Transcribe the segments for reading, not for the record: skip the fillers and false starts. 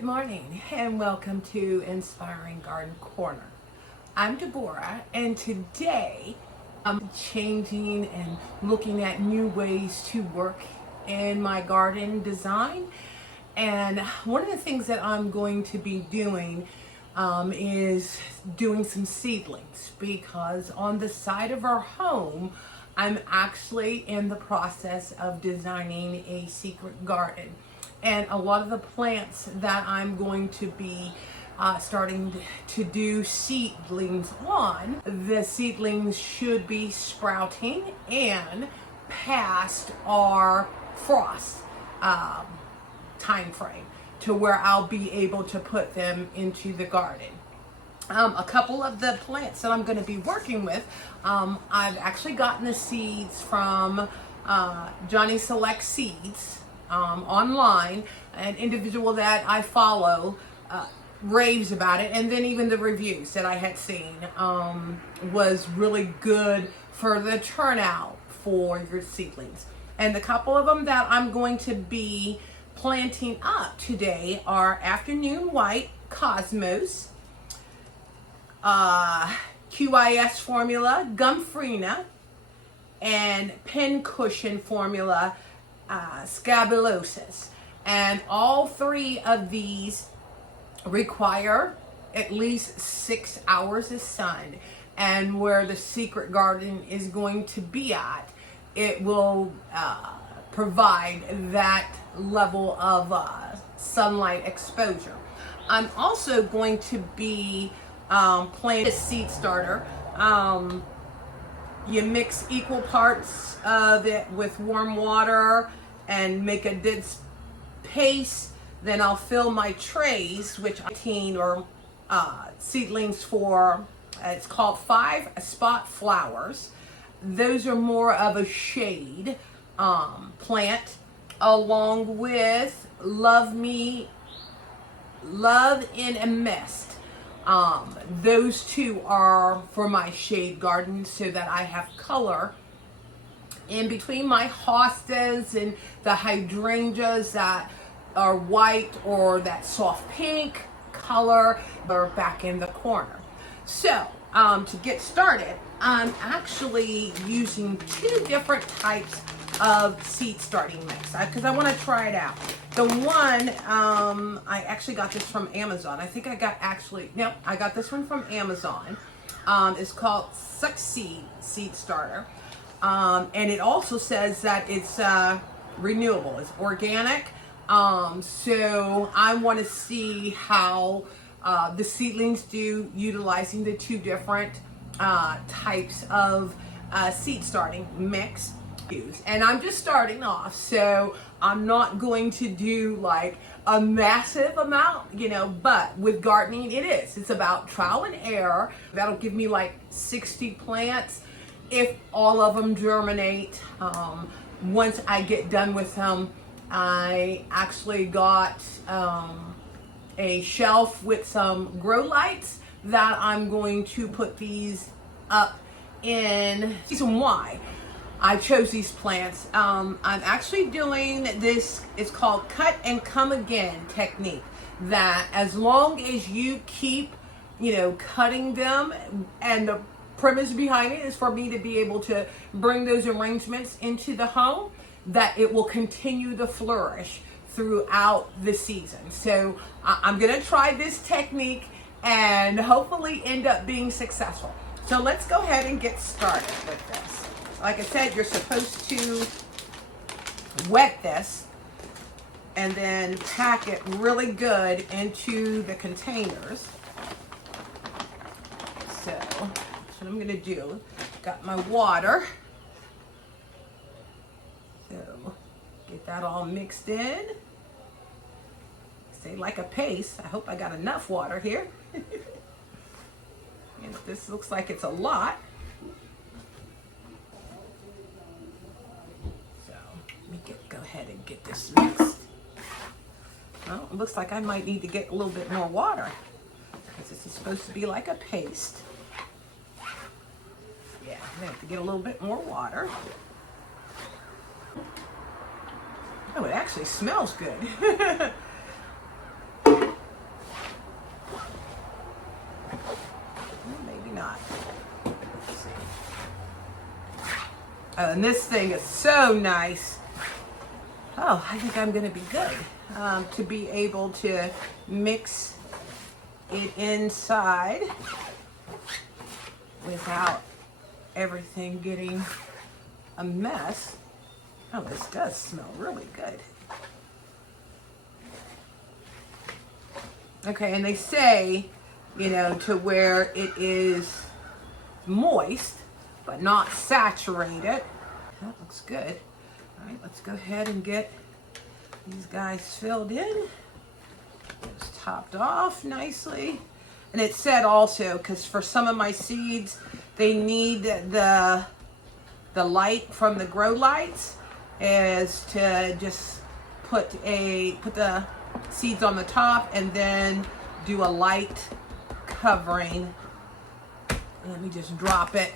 Good morning and welcome to Inspiring Garden Corner. I'm Deborah and today I'm changing and looking at new ways to work in my garden design. And one of the things that I'm going to be doing is doing some seedlings, because on the side of our home I'm actually in the process of designing a secret garden. And a lot of the plants that I'm going to be starting to do seedlings on, the seedlings should be sprouting and past our frost time frame to where I'll be able to put them into the garden. A couple of the plants that I'm going to be working with, I've actually gotten the seeds from Johnny Select Seeds online. An individual that I follow raves about it, and then even the reviews that I had seen was really good for the turnout for your seedlings. And the couple of them that I'm going to be planting up today are Afternoon White Cosmos, QIS Formula Gomphrena, and Pincushion Formula Scabilosis. And all three of these require at least 6 hours of sun, and where the secret garden is going to be at, it will provide that level of sunlight exposure. I'm also going to be planting a seed starter. You mix equal parts of it with warm water and make a dense paste. Then I'll fill my trays, which I 18 or seedlings for, it's called 5 spot flowers. Those are more of a shade plant, along with Love in a Mist. Those two are for my shade garden, so that I have color in between my hostas and the hydrangeas that are white or that soft pink color are back in the corner. So to get started, I'm actually using 2 different types of seed starting mix because I want to try it out. The one, I actually got this from Amazon. I think I got I got this one from Amazon. It's called Succeed Starter. And it also says that it's renewable, it's organic. So I want to see how the seedlings do utilizing the 2 different types of seed starting mix. And I'm just starting off, so I'm not going to do like a massive amount, but with gardening it's about trial and error. That'll give me like 60 plants if all of them germinate. Once I get done with them, I actually got a shelf with some grow lights that I'm going to put these up in. Reason why I chose these plants, I'm actually doing this, it's called cut and come again technique, that as long as you keep cutting them, and the premise behind it is for me to be able to bring those arrangements into the home, that it will continue to flourish throughout the season. So I'm gonna try this technique and hopefully end up being successful. So let's go ahead and get started with this. Like I said, you're supposed to wet this and then pack it really good into the containers. So that's what I'm gonna do. Got my water. So get that all mixed in. Say like a paste. I hope I got enough water here. And this looks like it's a lot. So let me go ahead and get this mixed. Well, it looks like I might need to get a little bit more water, because this is supposed to be like a paste. Yeah, I'm gonna have to get a little bit more water. Oh, it actually smells good. Oh, and this thing is so nice. Oh, I think I'm going to be good to be able to mix it inside without everything getting a mess. Oh, this does smell really good. Okay, and they say, you know, to where it is moist, but not saturated. That looks good. All right, let's go ahead and get these guys filled in. Just topped off nicely. And it said also, because for some of my seeds, they need the light from the grow lights, is to just put the seeds on the top and then do a light covering. Let me just drop it,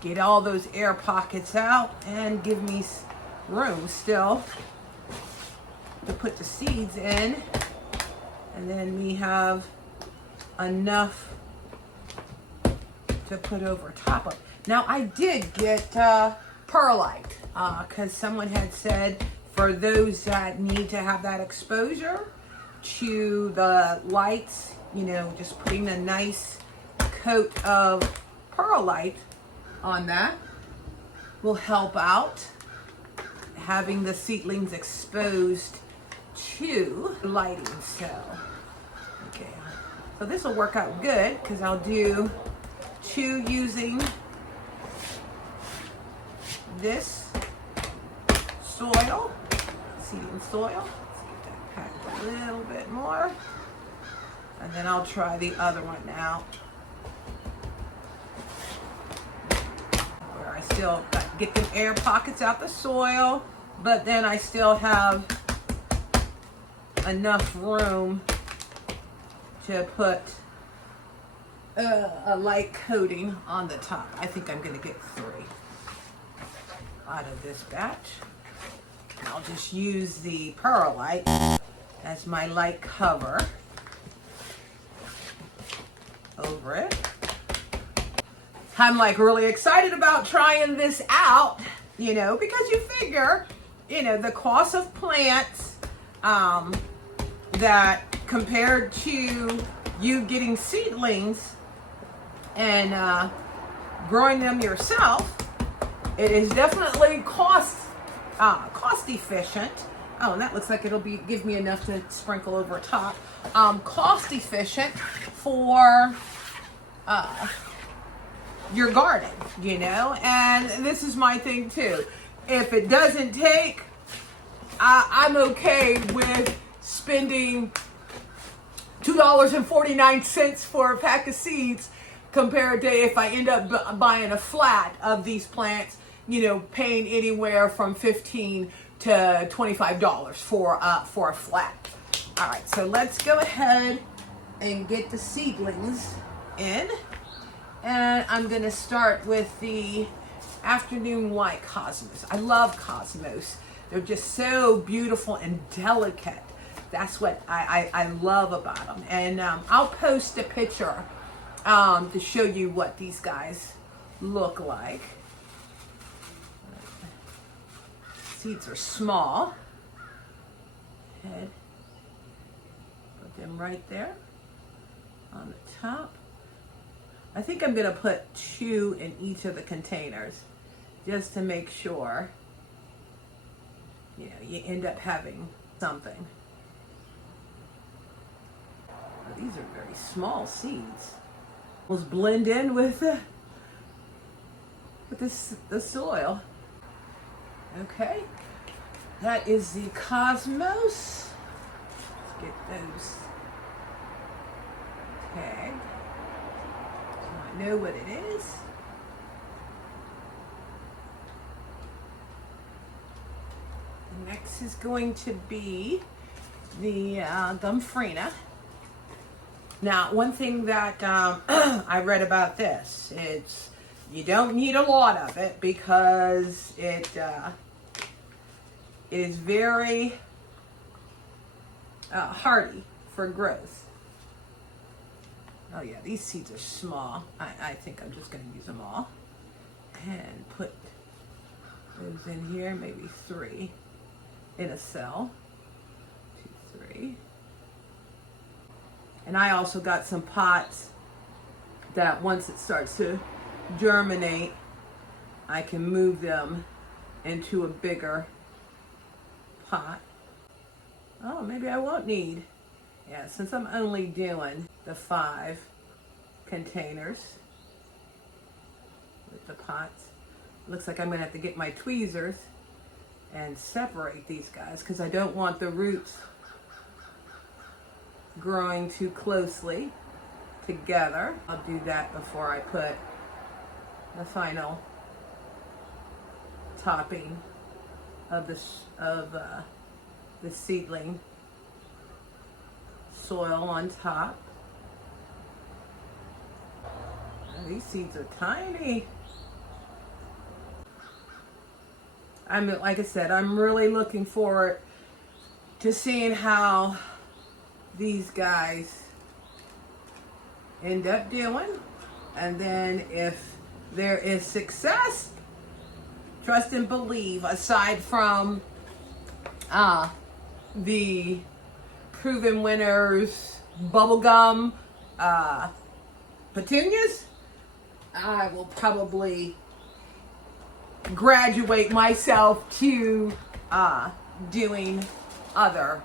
get all those air pockets out, and give me room still to put the seeds in. And then we have enough to put over top of. Now I did get perlite because someone had said for those that need to have that exposure to the lights, you know, just putting a nice coat of perlite on that will help out, having the seedlings exposed to lighting. So, okay, so this will work out good because I'll do 2 using this soil, seeding soil. Let's get that packed a little bit more. And then I'll try the other one out, where I still get the air pockets out the soil, but then I still have enough room to put a light coating on the top. I think I'm going to get 3 out of this batch. I'll just use the perlite as my light cover over it. I'm like really excited about trying this out, you know, because you figure, you know, the cost of plants, that compared to you getting seedlings and growing them yourself, it is definitely cost efficient. Oh, and that looks like it'll give me enough to sprinkle over top. Cost efficient for your garden, you know. And this is my thing too. If it doesn't take, I'm okay with spending $2.49 for a pack of seeds compared to if I end up buying a flat of these plants, you know, paying anywhere from $15 to $25 for a flat. All right, so let's go ahead and get the seedlings in. And I'm gonna start with the afternoon white cosmos. I love cosmos. They're just so beautiful and delicate. That's what I love about them. And I'll post a picture to show you what these guys look like. Seeds are small. Head. Put them right there on the top. I think I'm going to put 2 in each of the containers just to make sure, you know, you end up having something. Now, these are very small seeds. Almost blend in with the soil. Okay, that is the cosmos. Let's get those tagged so I know what it is. Next is going to be the Gomphrena. Now, one thing that I read about this, it's you don't need a lot of it because it is very hardy for growth. Oh yeah, these seeds are small. I think I'm just going to use them all and put Goes in here, maybe 3 in a cell. 2, 3. And I also got some pots that once it starts to germinate, I can move them into a bigger pot. Oh, maybe I won't need. Yeah, since I'm only doing the 5 containers with the pots, looks like I'm gonna have to get my tweezers and separate these guys because I don't want the roots growing too closely together. I'll do that before I put the final topping of the seedling soil on top. Oh, these seeds are tiny. Like I said, I'm really looking forward to seeing how these guys end up doing. And then if there is success, trust and believe, aside from the proven winners, bubblegum petunias, I will probably graduate myself to doing other.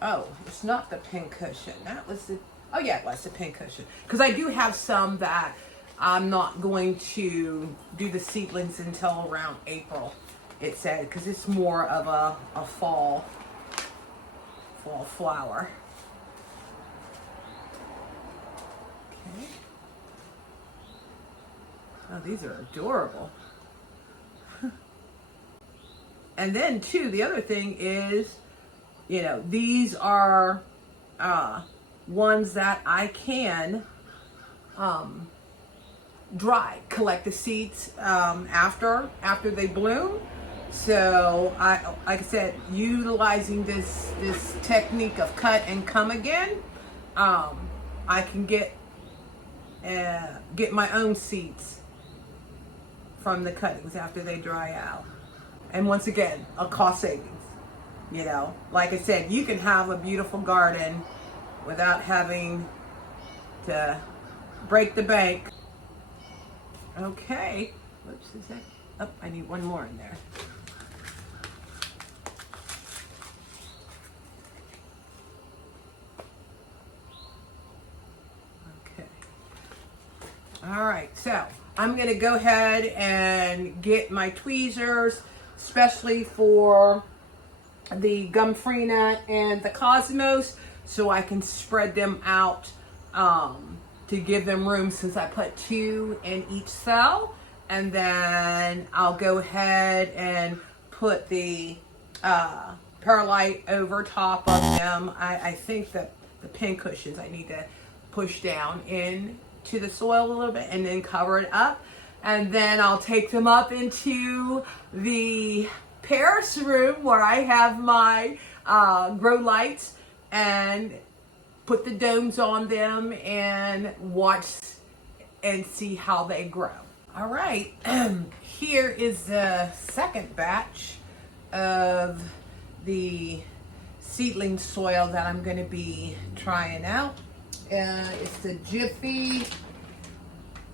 Oh, it's not the pincushion. That was the, oh yeah, it was the pincushion. Because I do have some that I'm not going to do the seedlings until around April, it said, because it's more of a fall flower. Okay. Oh, these are adorable. And then too, the other thing is, you know, these are ones that I can dry, collect the seeds after they bloom. So like I said, utilizing this technique of cut and come again, I can get my own seeds from the cuttings after they dry out. And once again, a cost savings. You know, like I said, you can have a beautiful garden without having to break the bank. Okay. Whoops, is that? Oh, I need one more in there. Okay. All right, so I'm going to go ahead and get my tweezers, especially for the Gomphrena and the Cosmos, so I can spread them out to give them room, since I put 2 in each cell. And then I'll go ahead and put the perlite over top of them. I think that the pincushions I need to push down into the soil a little bit and then cover it up. And then I'll take them up into the Paris room where I have my grow lights and put the domes on them and watch and see how they grow. All right, here is the second batch of the seedling soil that I'm going to be trying out. It's the Jiffy,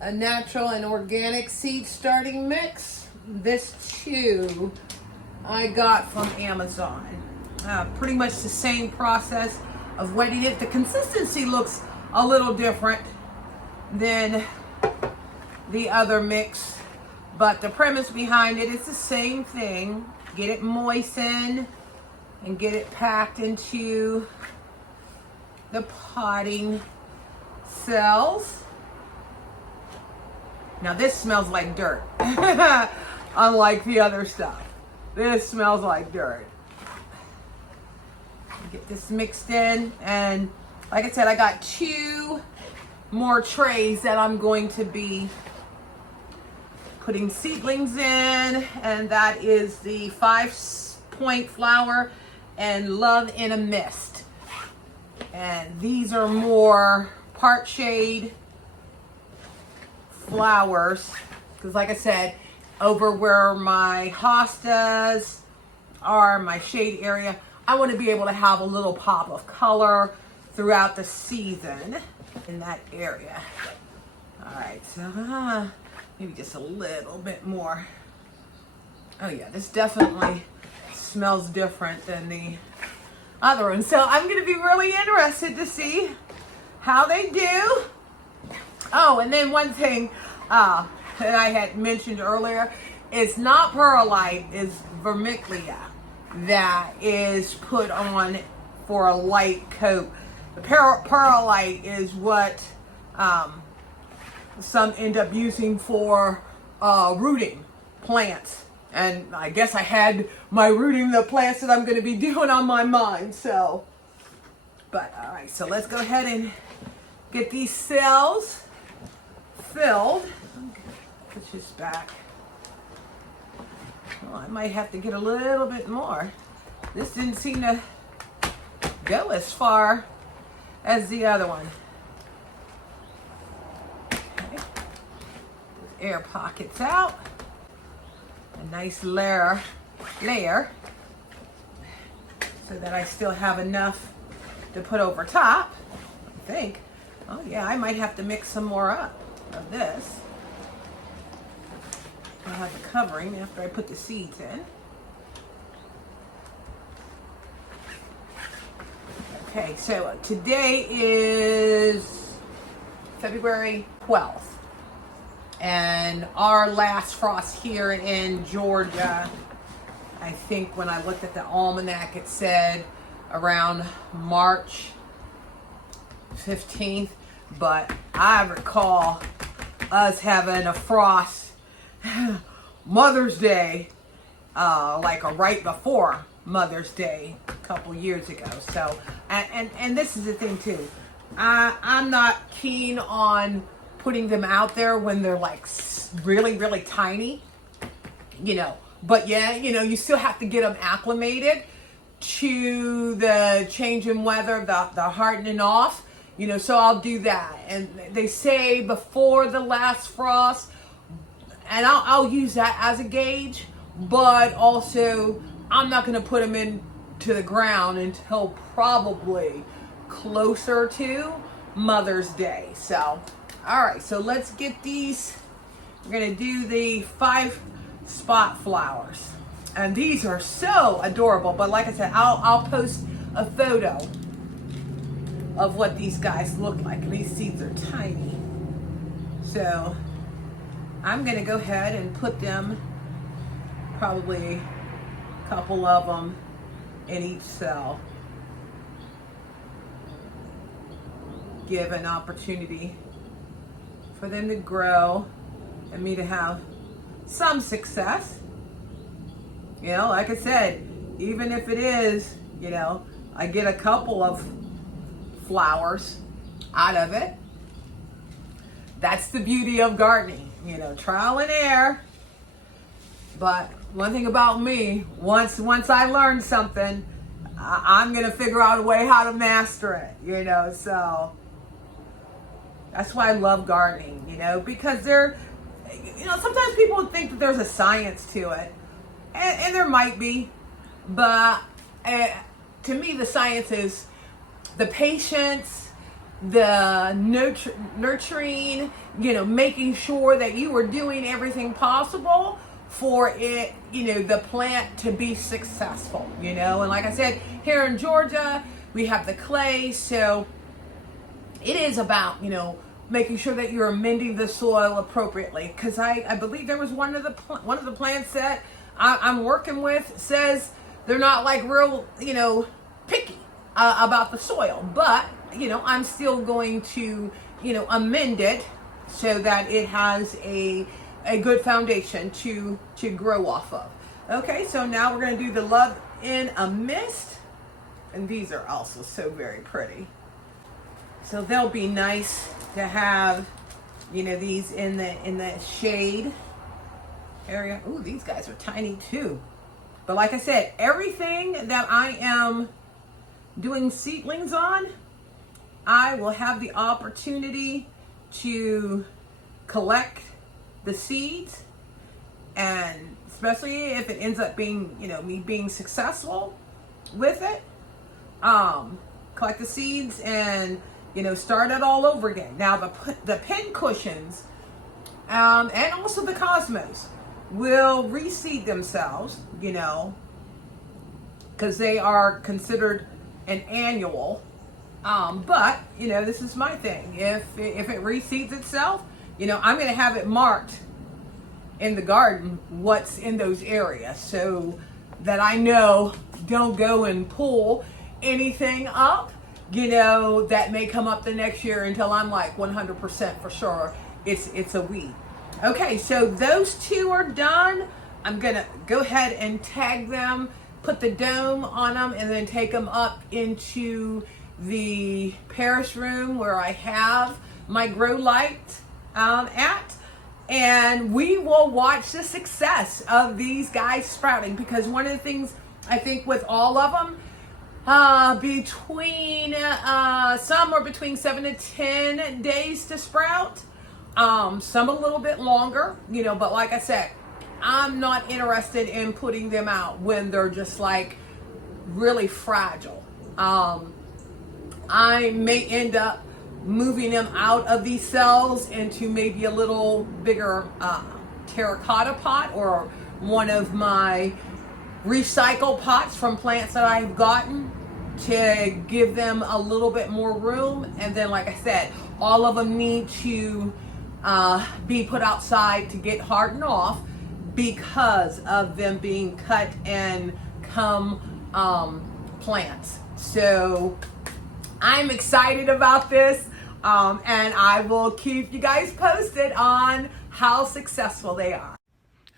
a natural and organic seed starting mix. This too I got from Amazon. Pretty much the same process of wetting it. The consistency looks a little different than the other mix, but the premise behind it is the same thing. Get it moistened and get it packed into the potting cells. Now this smells like dirt, unlike the other stuff. This smells like dirt. Get this mixed in, and like I said, I got 2 more trays that I'm going to be putting seedlings in, and that is the 5-point flower and Love in a Mist. And these are more part shade flowers, because like I said, over where my hostas are, my shade area. I want to be able to have a little pop of color throughout the season in that area. All right, so maybe just a little bit more. Oh yeah, this definitely smells different than the other one. So I'm going to be really interested to see how they do. Oh, and then one thing that I had mentioned earlier, it's not perlite, it's vermiclia that is put on for a light coat. The perlite is what some end up using for rooting plants. And I guess I had my rooting the plants that I'm going to be doing on my mind. So, but all right, so let's go ahead and get these cells filled. Put this back. Well, I might have to get a little bit more. This didn't seem to go as far as the other one. Okay. Air pockets out. A nice layer so that I still have enough to put over top, I think. Oh yeah, I might have to mix some more up of this. I'll have the covering after I put the seeds in. Okay, so today is February 12th. And our last frost here in Georgia, I think when I looked at the almanac, it said around March 15th. But I recall us having a frost Mother's Day, like right before Mother's Day a couple years ago. So, and this is the thing too. I'm not keen on putting them out there when they're like really, really tiny, you know. But yeah, you know, you still have to get them acclimated to the change in weather, the hardening off, you know, so I'll do that. And they say before the last frost, and I'll use that as a gauge, but also I'm not going to put them into the ground until probably closer to Mother's Day. So, all right, so let's get these. We're going to do the 5 spot flowers. And these are so adorable, but like I said, I'll post a photo of what these guys look like. And these seeds are tiny. So I'm going to go ahead and put them, probably a couple of them in each cell. Give an opportunity for them to grow and me to have some success. You know, like I said, even if it is, you know, I get a couple of flowers out of it. That's the beauty of gardening, you know, trial and error. But one thing about me, once I learn something, I'm going to figure out a way how to master it, you know, so that's why I love gardening, you know, because you know, sometimes people think that there's a science to it, and there might be, but to me, the science is the patience, the nurturing, you know, making sure that you are doing everything possible for it, you know, the plant to be successful, you know. And like I said, here in Georgia, we have the clay, so it is about, you know, making sure that you're amending the soil appropriately. Because I believe there was one of the plants that I'm working with says they're not like real, you know, picky about the soil. But, you know, I'm still going to, you know, amend it so that it has a good foundation to grow off of. Okay, so now we're going to do the Love in a Mist. And these are also so very pretty. So they'll be nice to have, you know, these in the shade area. Ooh, these guys are tiny too. But like I said, everything that I am doing seedlings on, I will have the opportunity to collect the seeds And especially if it ends up being, me being successful with it, collect the seeds and, start it all over again. Now the pin cushions, and also the cosmos will reseed themselves, because they are considered an annual. But, this is my thing. If it reseeds itself, I'm going to have it marked in the garden what's in those areas so that I know don't go and pull anything up, that may come up the next year until I'm like 100% for sure it's a weed. Okay, so those two are done. I'm going to go ahead and tag them, put the dome on them, and then take them up into the Paris room where I have my grow light at. And we will watch the success of these guys sprouting, because one of the things I think with all of them, between some are between 7 to 10 days to sprout, some a little bit longer, but like I said, I'm not interested in putting them out when they're just like really fragile. I may end up moving them out of these cells into maybe a little bigger terracotta pot, or one of my recycle pots from plants that I've gotten, to give them a little bit more room. And then, like I said, all of them need to be put outside to get hardened off, because of them being cut and come plants. So I'm excited about this, and I will keep you guys posted on how successful they are.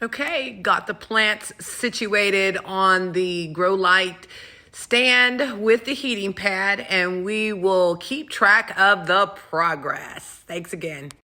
Okay, got the plants situated on the grow light stand with the heating pad, and we will keep track of the progress. Thanks again.